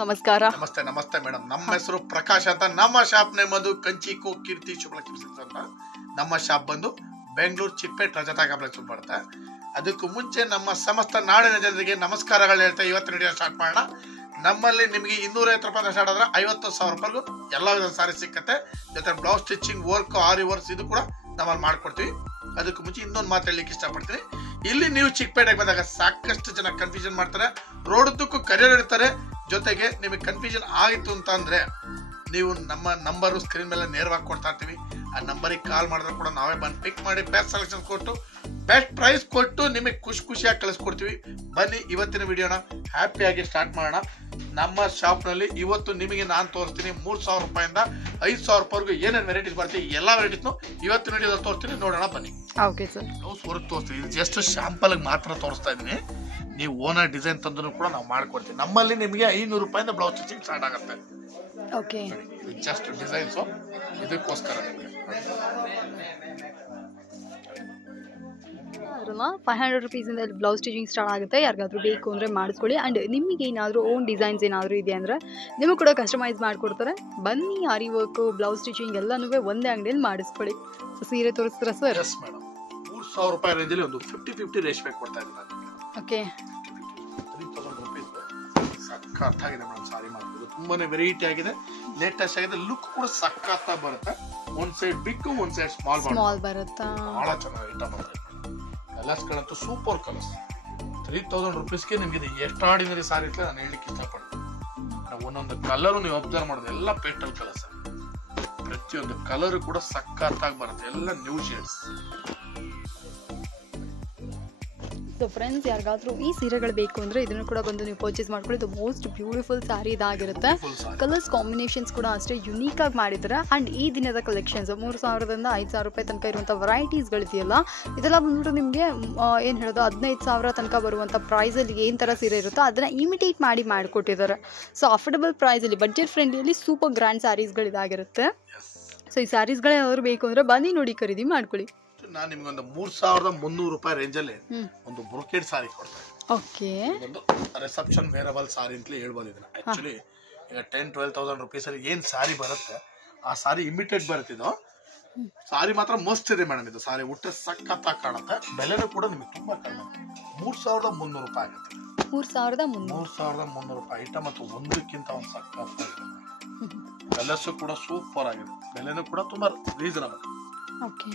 ನಮಸ್ಕಾರ. ನಮಸ್ತೆ ನಮಸ್ತೆ ಮೇಡಮ್. ನಮ್ಮ ಹೆಸರು ಪ್ರಕಾಶ್ ಅಂತ. ನಮ್ಮ ಶಾಪ್ ನೇಮ್ ಅದು ಕಂಚಿಕೋ ಕೀರ್ತಿ ಶುಭಲಕ್ಷ್ಮಿ ಸಿಲ್ಕ್ಸ್ ಅಂತ. ನಮ್ಮ ಶಾಪ್ ಬಂದು ಬೆಂಗಳೂರು ಚಿಕ್ಕಪೇಟೆ ರಜತಾ ಕಾಂಪ್ಲೆಕ್ಸ್ ಬರುತ್ತೆ. ಅದಕ್ಕೂ ಮುಂಚೆ ನಮ್ಮ ಸಮಸ್ತ ನಾಡಿನ ಜನರಿಗೆ ನಮಸ್ಕಾರಗಳು ಹೇಳ್ತಾ ಇವತ್ತು ವಿಡಿಯೋ ಸ್ಟಾರ್ಟ್ ಮಾಡೋಣ. ನಮ್ಮಲ್ಲಿ ನಿಮಗೆ 250 ರೂಪಾಯಿ ಸ್ಟಾರ್ಟ್ ಆದ್ರೆ 50,000 ರೂಪಾಯಿಗೂ ಎಲ್ಲ ವಿಧದ ಸಾರಿ ಸಿಕ್ಕತ್ತೆ. ಜೊತೆ ಬ್ಲೌಸ್ ಸ್ಟಿಚಿಂಗ್ ವರ್ಕ್, ಆರಿ ವರ್ಕ್ಸ್ ಇದು ಕೂಡ ನಮ್ಮಲ್ಲಿ ಮಾಡ್ಕೊಡ್ತೀವಿ. ಅದಕ್ಕೂ ಮುಂಚೆ ಇನ್ನೊಂದು ಮಾತು ಹೇಳಲಿಕ್ಕೆ ಇಷ್ಟಪಡ್ತೀನಿ. ಇಲ್ಲಿ ನೀವು ಚಿಕ್ಕಪೇಟೆಗೆ ಬಂದಾಗ ಸಾಕಷ್ಟು ಜನ ಕನ್ಫ್ಯೂಷನ್ ಮಾಡ್ತಾರೆ, ರೋಡ್ದಕ್ಕೂ ಕರಿಯರ್ ಇರ್ತಾರೆ. ಜೊತೆಗೆ ನಿಮಗೆ ಕನ್ಫ್ಯೂಷನ್ ಆಗಿತ್ತು ಅಂತ ಅಂದ್ರೆ ನೀವು ನಮ್ಮ ನಂಬರು ಸ್ಕ್ರೀನ್ ಮೇಲೆ ನೇರವಾಗಿ ಕೊಡ್ತಾ ಇರ್ತೀವಿ. ಆ ನಂಬರಿಗೆ ಕಾಲ್ ಮಾಡಿದ್ರೆ ಕೂಡ ನಾವೇ ಬಂದು ಪಿಕ್ ಮಾಡಿ ಬೆಸ್ಟ್ ಸೆಲೆಕ್ಷನ್ ಕೊಟ್ಟು ಬೆಸ್ಟ್ ಪ್ರೈಸ್ ಕೊಟ್ಟು ನಿಮಗೆ ಖುಷಿಯಾಗಿ ಕಳಿಸ್ಕೊಡ್ತೀವಿ. ಬನ್ನಿ ಇವತ್ತಿನ ವಿಡಿಯೋನ ಹ್ಯಾಪಿಯಾಗಿ ಸ್ಟಾರ್ಟ್ ಮಾಡೋಣ. ನಮ್ಮ ಶಾಪ್ನಲ್ಲಿ ಇವತ್ತು ನಿಮಗೆ ನಾನು ತೋರಿಸ್ತೀನಿ 3,000 ರೂಪಾಯಿಂದ 5,000 ರೂಪಾಯಿವರೆಗೂ ಏನೇನು ವೆರೈಟೀಸ್ ಬರ್ತೀವಿ ಎಲ್ಲ ವೆರೈಟೀಸ್ನು ಇವತ್ತಿನ ವಿಡಿಯೋದಲ್ಲಿ ತೋರಿಸ್ತೀನಿ. ನೋಡೋಣ ಬನ್ನಿ. Okay sir. ಬ್ಲೌಸ್ ವರ್ಕ್ ತೋರಿಸ್ತೀವಿ. ಇದು ಜಸ್ಟ್ ಶಾಂಪಲ್ಗೆ ಮಾತ್ರ ತೋರಿಸ್ತಾ ಇದ್ದೀನಿ. ನೀವು ಓನರ್ ಡಿಸೈನ್ ತಂದ್ರು ಕೂಡ ನಾವು ಮಾಡ್ಕೊಡ್ತೀವಿ. ನಮ್ಮಲ್ಲಿ ನಿಮಗೆ 500 ರೂಪಾಯಿಂದ ಬ್ಲೌಸ್ ಸ್ಟಿಚಿಂಗ್ ಸ್ಟಾರ್ಟ್ ಆಗುತ್ತೆ. ಓಕೆ, ಜಸ್ಟ್ ಡಿಸೈನ್ಸು ಇದಕ್ಕೋಸ್ಕರ ನಿಮಗೆ 500 ರೂಪೀಸಿಂದ ಬ್ಲೌಸ್ ಸ್ಟಿಚಿಂಗ್ ಸ್ಟಾರ್ಟ್ ಆಗುತ್ತೆ. ಯಾರಿಗಾದ್ರೂ ಬೇಕು ಅಂದರೆ ಮಾಡಿಸ್ಕೊಳ್ಳಿ. ಆ್ಯಂಡ್ ನಿಮಗೆ ಏನಾದರೂ ಓನ್ ಡಿಸೈನ್ಸ್ ಏನಾದರೂ ಇದೆ ಅಂದರೆ ನಿಮಗೆ ಕೂಡ ಕಸ್ಟಮೈಸ್ ಮಾಡಿಕೊಡ್ತಾರೆ. ಬನ್ನಿ, ಆರಿ ವರ್ಕು, ಬ್ಲೌಸ್ ಸ್ಟಿಚಿಂಗ್ ಎಲ್ಲನೂ ಒಂದೇ ಅಂಗಡಿಯಲ್ಲಿ ಮಾಡಿಸ್ಕೊಳ್ಳಿ. ಸೊ ಸೀರೆ ತೋರಿಸ್ತೀರಾ ಸರ್? Yes madam. 3,000 ರೂಪಾಯಿ ರೇಂಜಲ್ಲಿ ಒಂದು 50-50 ರೇಷ್ಮೆ ಕೊಡ್ತಾ ಇದ್ದೀನಿ ನಾನು. ಓಕೆ, 3,000 ರುಪೀಸ್ ಸಖತ್ತಾಗಿದೆ ಮೇಡಮ್. ಸಾರಿ ಮಾಡ್ಬೋದು, ತುಂಬಾನೇ ವೆರೈಟಿ ಆಗಿದೆ, ಲೇಟೆಸ್ಟ್ ಆಗಿದೆ. ಲುಕ್ ಕೂಡ ಸಖತ್ತಾಗಿ ಬರುತ್ತೆ. ಒಂದ್ ಸೈಡ್ ಬಿಗ್, ಒಂದ್ ಸೈಡ್ ಸ್ಮಾಲ್ ಬರುತ್ತಾ. ಬಹಳ ಚೆನ್ನಾಗಿ ಐಟಮ್ ಬರುತ್ತೆ. ಕಲರ್ಸ್ಗಳಂತೂ ಸೂಪರ್ ಕಲರ್ಸ್. 3,000 ರುಪೀಸ್ಗೆ ನಿಮಗೆ ಎಷ್ಟು ಆರ್ಡಿನರಿ ಸಾರಿ ಇರ್ತದೆ ನಾನು ಹೇಳಲಿಕ್ಕೆ ಇಷ್ಟಪಡ್ತೀನಿ. ಒಂದೊಂದು ಕಲರು ನೀವು ಅಬ್ಸರ್ವ್ ಮಾಡೋದು ಎಲ್ಲ ಪೇಟಲ್ ಕಲರ್ಸ್. ಪ್ರತಿಯೊಂದು ಕಲರ್ ಕೂಡ ಸಖತ್ತಾಗಿ ಬರುತ್ತೆ, ಎಲ್ಲ ನ್ಯೂ ಶೇಡ್ಸ್. ಸೊ ಫ್ರೆಂಡ್ಸ್, ಯಾರಿಗಾದ್ರೂ ಈ ಸೀರೆಗಳು ಬೇಕು ಅಂದರೆ ಇದನ್ನು ಕೂಡ ಬಂದು ನೀವು ಪರ್ಚೇಸ್ ಮಾಡ್ಕೊಳ್ಳಿ. ಇದು ಮೋಸ್ಟ್ ಬ್ಯೂಟಿಫುಲ್ ಸ್ಯಾರಿ ಇದಾಗಿರುತ್ತೆ. ಕಲರ್ಸ್ ಕಾಂಬಿನೇಷನ್ಸ್ ಕೂಡ ಅಷ್ಟೇ ಯುನೀಕ್ ಆಗಿ ಮಾಡಿದ್ದಾರೆ. ಆ್ಯಂಡ್ ಈ ದಿನದ ಕಲೆಕ್ಷನ್ಸ್ 3,000ದಿಂದ 5,000 ರೂಪಾಯಿ ತನಕ ಇರುವಂಥ ವೆರೈಟೀಸ್ಗಳಿದೆಯಲ್ಲ, ಇದೆಲ್ಲ ಬಂದ್ಬಿಟ್ಟು ನಿಮಗೆ ಏನು ಹೇಳೋದು 15,000 ತನಕ ಬರುವಂಥ ಪ್ರೈಸಲ್ಲಿ ಏನು ಥರ ಸೀರೆ ಇರುತ್ತೋ ಅದನ್ನು ಇಮಿಟೇಟ್ ಮಾಡಿ ಮಾಡಿಕೊಟ್ಟಿದ್ದಾರೆ. ಸೊ ಅಫೋರ್ಡಬಲ್ ಪ್ರೈಸಲ್ಲಿ, ಬಡ್ಜೆಟ್ ಫ್ರೆಂಡ್ಲಿಯಲ್ಲಿ ಸೂಪರ್ ಗ್ರ್ಯಾಂಡ್ ಸ್ಯಾರೀಸ್ಗಳಿದಾಗಿರುತ್ತೆ. ಸೊ ಈ ಸ್ಯಾರೀಸ್ಗಳೇ ಯಾವ್ದು ಬೇಕು ಅಂದರೆ ಬನ್ನಿ ನೋಡಿ ಖರೀದಿ ಮಾಡ್ಕೊಳ್ಳಿ. ನಾನು ನಿಮ್ಗೆ ಒಂದು 3,300 ರೂಪಾಯಿ ರೇಂಜಲ್ಲಿ ಒಂದು ಬ್ರೊಕೇಡ್ ಸಾರಿ ಕೊಡ್ತೇನೆ. ಓಕೆ, ಒಂದು ರಿಸೆಪ್ಷನ್ ವೇರಬಲ್ ಸಾರಿ ಅಂತಲೇ ಹೇಳ್ಬೋದು ಇದನ್ನ. ಆಕ್ಚುಲಿ ಈಗ 10,000-12,000 ರುಪೀಸ್ ಅಲ್ಲಿ ಏನ್ ಸಾರಿ ಬರುತ್ತೆ ಆ ಸಾರಿ ಇಮಿಟೇಟ್ ಬರುತ್ತಿದ್ದು. ಸಾರಿ ಮಾತ್ರ ಮಸ್ತ್ ಇದೆ ಮೇಡಮ್. ಇದು ಸಾರಿ ಉಟ್ಟ ಸಖತ್ತಾಗಿ ಕಾಣುತ್ತೆ. ಬೆಲೆನೂ ಕೂಡ ನಿಮಗೆ ತುಂಬಾ ಕಡಿಮೆ, 3,300 ರೂಪಾಯಿ ಆಗುತ್ತೆ. 3,300 ರೂಪಾಯಿ ಐಟಮ್ ಅಥವಾ ಒಂದಕ್ಕಿಂತ ಒಂದು ಸಖತ್ತಾಗಿದೆ. ಕಲರ್ಸ್ ಕೂಡ ಸೂಪರ್ ಆಗಿದೆ, ಬೆಲೆನೂ ಕೂಡ ತುಂಬಾ ರೀಸನಬಲ್. ಓಕೆ,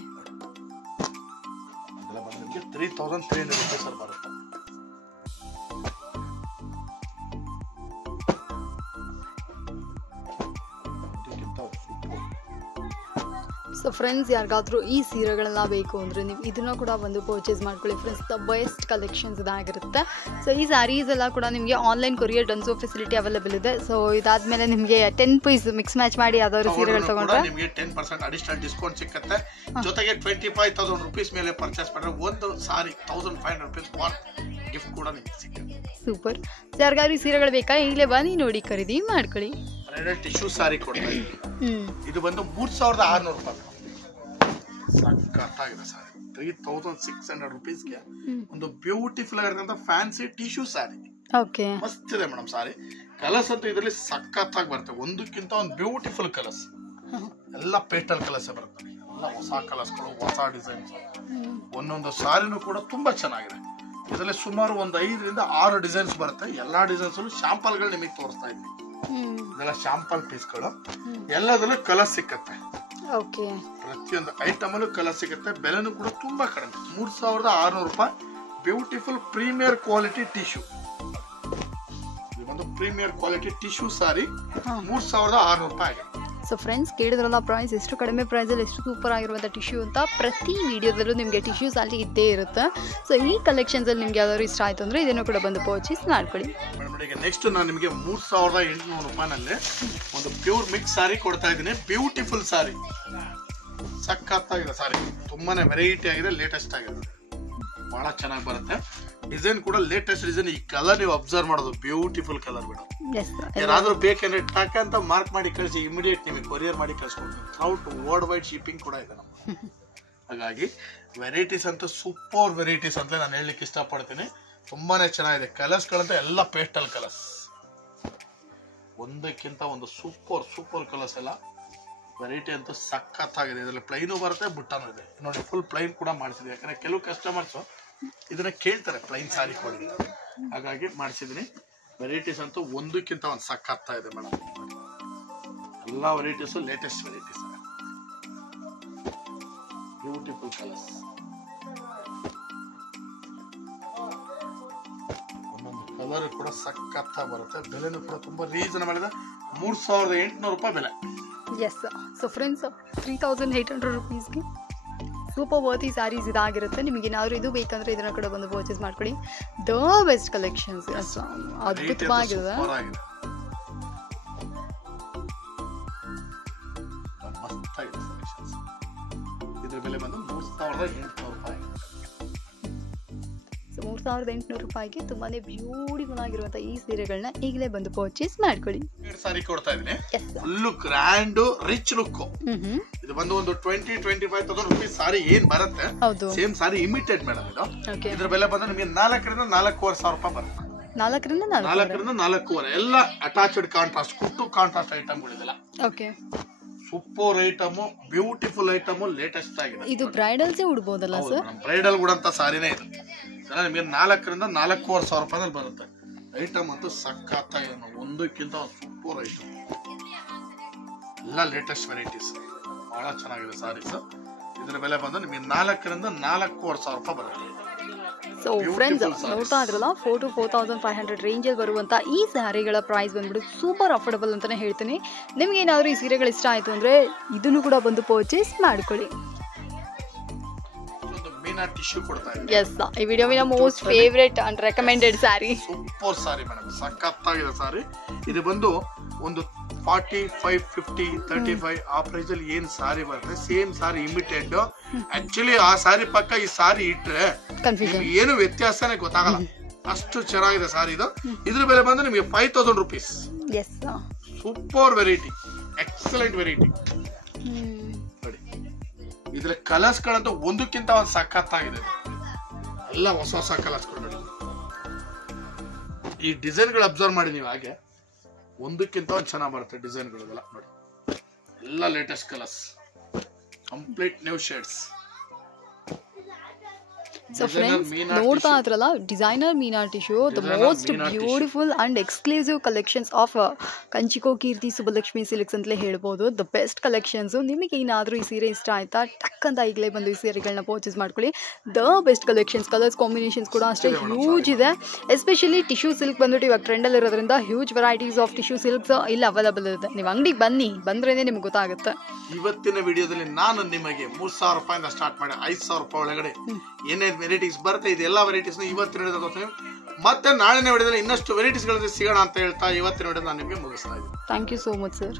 ಅದೆಲ್ಲ ಬಂದು ನಿಮಗೆ 3,300 ರೂಪೀಸ್ ಅಲ್ಲಿ ಬರುತ್ತೆ. ಸೊ ಫ್ರೆಂಡ್ಸ್, ಯಾರಿಗಾದ್ರೂ ಈ ಸೀರೆಗಳೆಲ್ಲ ಬೇಕು ಅಂದರೆ ನೀವು ಇದನ್ನು ಕೂಡ ಒಂದು ಪರ್ಚೇಸ್ ಮಾಡ್ಕೊಳ್ಳಿ ಫ್ರೆಂಡ್ಸ್. ದ ಬೆಸ್ಟ್ ಕಲೆಕ್ಷನ್ಸ್ ಇದಾಗಿರುತ್ತೆ. ಸೊ ಈ ಸ್ಯಾರೀಸ್ ಎಲ್ಲ ಕೂಡ ನಿಮಗೆ online courier transfer facility available ಇದೆ. ಸೊ ಇದಾದ್ಮೇಲೆ ನಿಮಗೆ 10 ಪೀಸ್ ಮಿಕ್ಸ್ ಮ್ಯಾಚ್ ಮಾಡಿ ಯಾವ್ದಾದ್ರು ಸೀರೆಗಳು ತಗೊಂಡ್ರೆ ನಿಮಗೆ 10% ಅಡಿಷನಲ್ ಡಿಸ್ಕೌಂಟ್ ಸಿಕ್ಕತ್ತೆ. ಜೊತೆಗೆ 25,000 ರೂಪೀಸ್ ಮೇಲೆ ಪರ್ಚೇಸ್ ಮಾಡಿದ್ರೆ ಒಂದು ಸಾರಿ 1,500 ರೂಪೀಸ್ ಗಿಫ್ಟ್ ಕೂಡ ನಿಮಗೆ ಸಿಗುತ್ತೆ. ಸೂಪರ್. ಯಾರಿಗಾದ್ರೂ ಈ ಸೀರೆಗಳು ಬೇಕಾ ಈಗಲೇ ಬನ್ನಿ ನೋಡಿ ಖರೀದಿ ಮಾಡ್ಕೊಳ್ಳಿ. ಟಿಶ್ಯೂ ಸಾರಿ ಕೊಡ್ತಾ ಇದ್ದೀವಿ. ಇದು ಬಂದು 3,600 ರೂಪಾಯಿ. ಸಖತ್ತಾಗಿದೆ ಸಾರಿ. 3,600 ರೂಪೀಸ್ಗೆ ಒಂದು ಬ್ಯೂಟಿಫುಲ್ ಆಗಿರ್ತಕ್ಕಂಥ ಫ್ಯಾನ್ಸಿ ಟಿಶ್ಯೂ ಸಾರಿ. ಓಕೆ, ಮಸ್ತ್ ಇದೆ ಮೇಡಮ್ ಸಾರಿ. ಕಲರ್ಸ್ ಅಂತೂ ಇದರಲ್ಲಿ ಸಖತ್ತಾಗಿ ಬರುತ್ತೆ, ಒಂದಕ್ಕಿಂತ ಒಂದು ಬ್ಯೂಟಿಫುಲ್ ಕಲರ್ಸ್. ಎಲ್ಲ ಪೇಸ್ಟಲ್ ಕಲರ್ಸ್ ಬರುತ್ತೆ, ಎಲ್ಲ ಹೊಸ ಕಲರ್ಸ್ಗಳು, ಹೊಸ ಡಿಸೈನ್ಸ್. ಒಂದೊಂದು ಸಾರಿನೂ ಕೂಡ ತುಂಬಾ ಚೆನ್ನಾಗಿದೆ. ಇದರಲ್ಲಿ ಸುಮಾರು ಒಂದು 5ರಿಂದ 6 ಡಿಸೈನ್ಸ್ ಬರುತ್ತೆ. ಎಲ್ಲಾ ಡಿಸೈನ್ಸ್ ಶಾಂಪಲ್ಗಳು ನಿಮಗೆ ತೋರಿಸ್ತಾ ಇದ್ವಿ. ಇದೆಲ್ಲ ಶಾಂಪಲ್ ಪೀಸ್ಗಳು. ಎಲ್ಲದರಲ್ಲೂ ಕಲರ್ ಸಿಕ್ಕತ್ತೆ. ಓಕೆ, ಪ್ರತಿಯೊಂದು ಐಟಮ್ ಅಲ್ಲೂ ಕಲರ್ ಸಿಗುತ್ತೆ. ಬೆಲೆನೂ ಕೂಡ ತುಂಬಾ ಕಡಿಮೆ, 3,600 ರೂಪಾಯಿ. Beautiful premier quality tissue. ಇದು ಒಂದು ಪ್ರೀಮಿಯರ್ ಕ್ವಾಲಿಟಿ ಟಿಶ್ಯೂ ಸಾರಿ 3,600 ರೂಪಾಯಿ ಆಗಿದೆ. ಸೊ ಫ್ರೆಂಡ್ಸ್, ಕೇಳಿದ್ರಲ್ಲ ಪ್ರೈಸ್ ಎಷ್ಟು ಕಡಿಮೆ ಪ್ರೈಸಲ್ಲಿ ಎಷ್ಟು ಸೂಪರ್ ಆಗಿರುವಂಥ ಟಿಶ್ಯೂ ಅಂತ. ಪ್ರತಿ ವಿಡಿಯೋದಲ್ಲೂ ನಿಮಗೆ ಟಿಶ್ಯೂಸ್ ಅಲ್ಲಿ ಇದ್ದೇ ಇರುತ್ತೆ. ಸೊ ಈ ಕಲೆಕ್ಷನ್ಸಲ್ಲಿ ನಿಮ್ಗೆ ಯಾವ್ದಾದ್ರು ಇಷ್ಟ ಆಯಿತು ಅಂದರೆ ಇದನ್ನು ಕೂಡ ಬಂದು ಪರ್ಚೇಸ್ ಮಾಡ್ಕೊಳ್ಳಿ. ನೆಕ್ಸ್ಟ್ ನಾನು ನಿಮಗೆ 3,800 ರೂಪಾಯಿನಲ್ಲಿ ಒಂದು ಪ್ಯೂರ್ ಮಿಕ್ಸ್ ಸಾರಿ ಕೊಡ್ತಾ ಇದ್ದೀನಿ. ಬ್ಯೂಟಿಫುಲ್ ಸಾರಿ, ಸಖತ್ತಾಗಿದೆ ಸಾರಿ. ತುಂಬಾನೇ ವೆರೈಟಿ ಆಗಿದೆ, ಲೇಟೆಸ್ಟ್ ಆಗಿದೆ, ಬಹಳ ಚೆನ್ನಾಗಿ ಬರುತ್ತೆ. ಡಿಸೈನ್ ಕೂಡ ಲೇಟೆಸ್ಟ್ ಡಿಸೈನ್. ಈ ಕಲರ್ ನೀವು ಅಬ್ಸರ್ವ್ ಮಾಡೋದು ಬ್ಯೂಟಿಫುಲ್ ಕಲರ್ ಮೇಡಮ್. ಯಾರಾದ್ರೂ ಬೇಕಂದ್ರೆ ಟಕ್ ಅಂತ ಮಾರ್ಕ್ ಮಾಡಿ ಕಳಿಸಿ, ಇಮಿಡಿಯೇಟ್ ನಿಮಗೆ ಕೊರಿಯರ್ ಮಾಡಿ ಕಳಿಸ್ಕೊಡ್ತೀವಿ. ಥ್ರೌಟ್ ವರ್ಲ್ಡ್ ವೈಡ್ ಶಿಪ್ಪಿಂಗ್ ಕೂಡ ಇದೆ ನಮ್ಮ. ಹಾಗಾಗಿ ವೆರೈಟೀಸ್ ಅಂತೂ ಸೂಪರ್ ವೆರೈಟೀಸ್ ಅಂತ ನಾನು ಹೇಳಲಿಕ್ಕೆ ಇಷ್ಟಪಡ್ತೀನಿ. ತುಂಬಾನೇ ಚೆನ್ನಾಗಿದೆ. ಕಲರ್ಸ್ಗಳಂತ ಎಲ್ಲ ಪೇಸ್ಟಲ್ ಕಲರ್ಸ್. ಒಂದಕ್ಕಿಂತ ಒಂದು ಸೂಪರ್ ಕಲರ್ಸ್ ಎಲ್ಲ ವೆರೈಟಿ ಅಂತೂ ಸಖತ್ತಾಗಿದೆ. ಇದರಲ್ಲಿ ಪ್ಲೈನು ಬರುತ್ತೆ, ಬುಟ್ಟಾನು ಇದೆ ನೋಡಿ. ಫುಲ್ ಪ್ಲೈನ್ ಕೂಡ ಮಾಡಿಸಿದೆ, ಯಾಕಂದ್ರೆ ಕೆಲವು ಕಸ್ಟಮರ್ಸ್ ಇದನ್ನ ಕೇಳ್ತಾರೆ ಪ್ಲೈನ್ ಸಾರಿ ಕೊಡಿ, ಹಾಗಾಗಿ ಮಾಡಿಸಿದೀನಿ. ವೆರೈಟೀಸ್ ಅಂತೂ ಒಂದಕ್ಕಿಂತ ಒಂದು ಸಖತ್ತಾ ಇದೆ ಮೇಡಮ್. ಎಲ್ಲ varieties latest varieties, beautiful colours. ಒಂದೊಂದು ಕಲರ್ ಕೂಡ ಸಖತ್ತ ಬರುತ್ತೆ. ಬೆಲೆನೂ ಕೂಡ ತುಂಬಾ ರೀಸನಬಲ್ ಇದೆ, 3800 ರೂಪಾಯಿ ಬೆಲೆ. ಎಸ್, ಸೊ ಫ್ರೆಂಡ್ಸ್ 3800 ರುಪೀಸ್ಗೆ ಸೂಪರ್ ವರ್ತಿ ಸ್ಯಾರೀಸ್ ಇದಾಗಿರುತ್ತೆ. ನಿಮಗೆ ಏನಾದರೂ ಇದು ಬೇಕಂದ್ರೆ ಇದನ್ನ ಕೂಡ ಬಂದು ಪರ್ಚೇಸ್ ಮಾಡ್ಕೊಳ್ಳಿ. ದ ಬೆಸ್ಟ್ ಕಲೆಕ್ಷನ್ಸ್, ಅದ್ಭುತವಾಗಿದೆ. ಇದ್ರ ಬೆಲೆ ಬಂದು 3800 ರೂಪಾಯಿ. 3800 ರೂಪಾಯಿಗೆ ತುಂಬಾನೇ ಬ್ಯೂಟಿಫುಲ್ ಆಗಿರುವಂತ ಈ ಸೀರೆಗಳನ್ನ ಈಗಲೇ ಬಂದು ಪರ್ಚೇಸ್ ಮಾಡ್ಕೊಳ್ಳಿ. ಸಾರಿ ಕೊಡ್ತಾ ಇದೀನಿ, ಫುಲ್ ಗ್ರ್ಯಾಂಡ್ ರಿಚ್ ಲುಕ್. ಇದು ಬಂದು ಒಂದು 20-25,000 ರೂಪಾಯಿ ಸಾರಿ ಏನ್ ಬರುತ್ತೆ, ಸೇಮ್ ಸಾರಿ ಇಮಿಟೆಡ್ ಮೇಡಮ್ ಇದು. ಇದ್ರ ಬೆಲೆ ಬಂದು ನಿಮಗೆ 4,000 to 4,500 ರೂಪಾಯಿ ಬರುತ್ತೆ. 4,000 to 4,500 ಎಲ್ಲ ಅಟ್ಯಾಚ್ಡ್ ಕಾಂಟ್ರಾಸ್ಟ್, ಕುಟ್ಟು ಕಾಂಟ್ರಾಸ್ಟ್ ಐಟಮ್ಗಳಿದೆಲ್ಲ. Okay, super item, beautiful item, latest ಆಗಿದೆ. ಇದು ಬ್ರೈಡಲ್ಸ್ ಉಡ್ಬೋದಲ್ಲ ಸರ್? ಬ್ರೈಡಲ್ ಉಡಂತ ಸಾರಿನೇ ಇದು. ನಿಮಗೆ 4,000 to 4,500 ರೂಪಾಯಿನಲ್ಲಿ ಬರುತ್ತೆ. ಐಟಮ್ ಅಂತೂ ಸಖತ್ತಾಗಿದೆ, ಒಂದಕ್ಕಿಂತ ಸೂಪರ್ ಐಟಮ್, ಎಲ್ಲ ಲೇಟೆಸ್ಟ್ ವೆರೈಟೀಸ್, ಬಹಳ ಚೆನ್ನಾಗಿದೆ ಸಾರೀಸ್. ಇದರ ಬೆಲೆ ಬಂದು ನಿಮಗೆ 4,000 to 4,500 ರೂಪಾಯಿ ಬರುತ್ತೆ. ಸೊ ಫ್ರೆಂಡ್ಸ್, ನೋಡ್ತಾ ಇದ್ರಲ್ಲ 4,000 to 4,500 ರೇಂಜಲ್ಲಿ ಬರುವಂಥ ಈ ಸ್ಯಾರಿಗಳ ಪ್ರೈಸ್ ಬಂದ್ಬಿಟ್ಟು ಸೂಪರ್ ಅಫೋರ್ಡಬಲ್ ಅಂತಲೇ ಹೇಳ್ತೀನಿ. ನಿಮ್ಗೆ ಏನಾದರೂ ಈ ಸೀರೆಗಳು ಇಷ್ಟ ಆಯಿತು ಅಂದರೆ ಇದನ್ನು ಕೂಡ ಬಂದು ಪರ್ಚೇಸ್ ಮಾಡ್ಕೊಳ್ಳಿ. ಟಿಶ್ಯೂ ಕೊಡ್ತಾ ಇದೆ. ಎಸ್, ಈ ವಿಡಿಯೋವಿನ most favourite and recommended sari. Super sari madam, ಸಖತ್ತಾಗಿದೆ ಸಾರಿ. ಇದು ಬಂದು ಒಂದು 45, 50, 35 ಆ ಪ್ರೈಸ್ ಅಲ್ಲಿ ಏನ್ ಸಾರಿ ಬರುತ್ತೆ, ಸೇಮ್ ಸಾರಿ ಇಮಿಟೆಡ್. ಆಕ್ಚುಲಿ ಆ ಸಾರಿ ಪಕ್ಕ ಈ ಸಾರಿ ಇಟ್ರೆ ಏನು ವ್ಯತ್ಯಾಸನೇ ಗೊತ್ತಾಗಲ್ಲ, ಅಷ್ಟು ಚೆನ್ನಾಗಿದೆ ಸಾರಿ ಇದು. ಇದ್ರ ಬೆಲೆ ಬಂದು ನಿಮಗೆ 5,000 rupees. Super variety, excellent variety. ಇದ್ರ ಕಲರ್ಸ್ ಗಳಂತೂ ಒಂದಕ್ಕಿಂತ ಒಂದು ಸಖತ್ತಾಗಿದೆ, ಎಲ್ಲ ಹೊಸ ಕಲರ್ಸ್ ಕೊಡ್ಬೇಡಿ. ಈ ಡಿಸೈನ್ ಗಳು ಅಬ್ಸರ್ವ್ ಮಾಡಿ ನೀವು, ಹಾಗೆ ಒಂದಕ್ಕಿಂತ ಒಂದು ಚೆನ್ನಾಗಿ ಬರುತ್ತೆ ಡಿಸೈನ್ಗಳೆಲ್ಲ ನೋಡಿ. ಎಲ್ಲ latest colours, complete new shades. So friends, ನೋಡ್ತಾ ಇದ್ರಲ್ಲ designer Meena tissue, the most beautiful and exclusive collections of ಕಂಚಿಕೋ ಕೀರ್ತಿ ಸುಬ್ಬಲಕ್ಷ್ಮಿ ಸಿಲ್ಕ್ಸ್ ಅಂತಲೇ ಹೇಳ್ಬೋದು. The best collections. ನಿಮಗೆ ಏನಾದರೂ ಈ ಸೀರೆ ಇಷ್ಟ ಆಯ್ತಾ, ಟಕ್ ಅಂತ ಈಗಲೇ ಬಂದು ಈ ಸೀರೆಗಳನ್ನ ಪರ್ಚೇಸ್ ಮಾಡ್ಕೊಳ್ಳಿ. The best collections, colours combinations ಕೂಡ ಅಷ್ಟೇ ಹ್ಯೂಜ್ ಇದೆ. ಎಸ್ಪೆಷಲಿ ಟಿಶ್ಯೂ ಸಿಲ್ಕ್ ಬಂದ್ಬಿಟ್ಟು ಇವಾಗ ಟ್ರೆಂಡಲ್ಲಿ ಇರೋದ್ರಿಂದ huge varieties of tissue silks ಇಲ್ಲಿ ಅವೈಲಬಲ್ ಇದೆ. ನೀವು ಅಂಗಡಿಗೆ ಬಂದ್ರೇ ನಿಮ್ಗೆ ಗೊತ್ತಾಗುತ್ತೆ. ಇವತ್ತಿನ ವಿಡಿಯೋದಲ್ಲಿ ನಾನು ನಿಮಗೆ 3,000 ರೂಪಾಯಿಂದ ಸ್ಟಾರ್ಟ್ ಮಾಡಿ 5,000 ರೂಪಾಯಿ ಒಳಗಡೆ ಏನೇನು ವೆರೈಟೀಸ್ ಬರುತ್ತೆ, ಇದೆಲ್ಲ ವೆರೈಟೀಸ್ ಇವತ್ತಿನ ವಿಡಿಯೋದಲ್ಲಿ ಮತ್ತೆ ನಾಳಿನ ವಿಡಿಯೋದಲ್ಲಿ ಇನ್ನಷ್ಟು ವೆರೈಟೀಸ್ ಗಳಲ್ಲಿ ಸಿಗೋಣ ಅಂತ ಹೇಳ್ತಾ ಇವತ್ತಿನ ವಿಡಿಯೋ ನಾನು ನಿಮಗೆ ಮುಗಿಸ್ತಾ ಇದ್ದೀನಿ. Thank you so much sir.